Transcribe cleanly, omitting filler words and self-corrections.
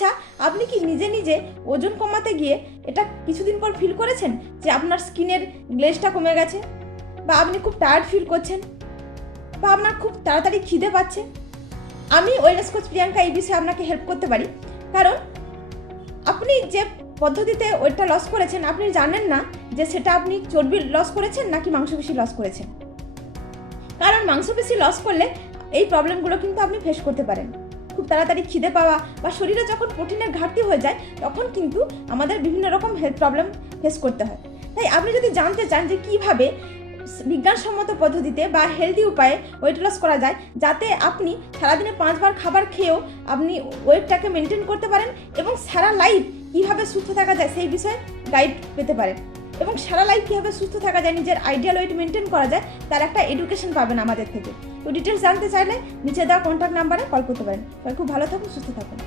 আচ্ছা, আপনি কি নিজে নিজে ওজন কমাতে গিয়ে এটা কিছুদিন পর ফিল করেছেন যে আপনার স্কিনের গ্লেজটা কমে গেছে, বা আপনি খুব টায়ার্ড ফিল করছেন, বা আপনার খুব তাড়াতাড়ি খিদে পাচ্ছে? আমি ওয়েলনেস কোচ প্রিয়াঙ্কা এই বিষয়ে আপনাকে হেল্প করতে পারি, কারণ আপনি যে পদ্ধতিতে ওয়েটটা লস করেছেন আপনি জানেন না যে সেটা আপনি চর্বি লস করেছেন নাকি মাংসপেশি লস করেছেন। কারণ মাংসপেশি লস করলে এই প্রবলেমগুলো কিন্তু আপনি ফেস করতে পারেন। খুব তাড়াতাড়ি খিদে পাওয়া বা শরীরে যখন প্রোটিনের ঘাটতি হয়ে যায় তখন কিন্তু আমাদের বিভিন্ন রকম হেলথ প্রবলেম ফেস করতে হয়। তাই আপনি যদি জানতে চান যে কীভাবে বিজ্ঞানসম্মত পদ্ধতিতে বা হেলদি উপায়ে ওয়েট লস করা যায়, যাতে আপনি সারাদিনে 5 বার খাবার খেয়েও আপনি ওয়েটটাকে মেনটেন করতে পারেন এবং সারা লাইফ কীভাবে সুস্থ থাকা যায় সেই বিষয়ে গাইড পেতে পারেন, এবং সারা লাইফ কীভাবে সুস্থ থাকা যায়, নিজের আইডিয়াল ওয়েট মেনটেন করা যায়, তার একটা এডুকেশন পাবেন আমাদের থেকে। তো ডিটেলস জানতে চাইলে নিচে দেওয়া কন্ট্যাক্ট নাম্বারে কল করতে পারেন। সবাই খুব ভালো থাকুন, সুস্থ থাকুন।